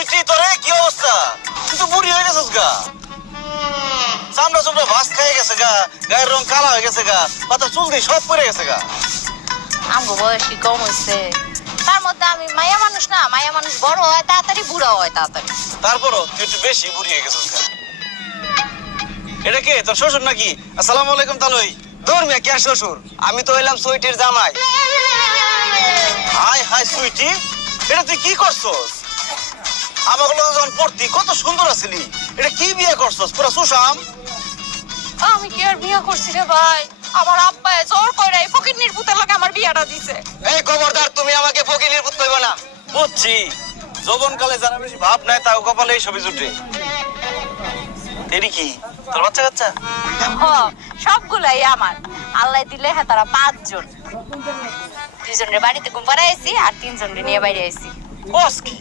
সুইটি তোরে কি অবস্থা? তুই তো বুড়ি হয়ে গেছিস গা। চামড়া চামড়া ভাস খেয়ে গেছে গা, গায়ের রং কালা হয়ে গেছে গা, মাথা চুল দিয়ে সব পড়ে গেছে গা। আমগো বয়স কি কম হয়েছে? তার মধ্যে আমি মায়া মানুষ না, মায়া মানুষ বড় হয় তাড়াতাড়ি, বুড়া হয় তাড়াতাড়ি। তারপরও তুই একটু বেশি বুড়ি হয়ে গেছিস গা। এটা কে, তোর শ্বশুর নাকি? আসসালামু আলাইকুম তালুই। দূর মিয়া, কে শ্বশুর? আমি তো হইলাম সুইটির জামাই। হাই হাই সুইটি, এটা তুই কি করছস? আমাকে যখন পড়তি কত সুন্দর আছিলি, এটা কি বিয়ে করছস? পুরা সুশাম। আমি কি আর বিয়ে করছি রে ভাই? আমার আব্বা জোর করে এই ফকিন্নির পুতের লাগে আমার বিয়াটা দিছে। এই খবরদার, তুমি আমাকে ফকিরের পুত কইবা না। বুঝছি, যৌবনকালে যারা বেশি ভাব নাই তাও কপালে এই ছবি জুটে। এরি কি তোর বাচ্চা কাচ্চা? সবগুলাই আমার। আল্লাহ দিলে হ্যাঁ তারা 5 জন। 2 জনের বাড়িতে ঘুম পাড়াইছি আর 3 জনের নিয়ে বাইরে আইছি। বস কি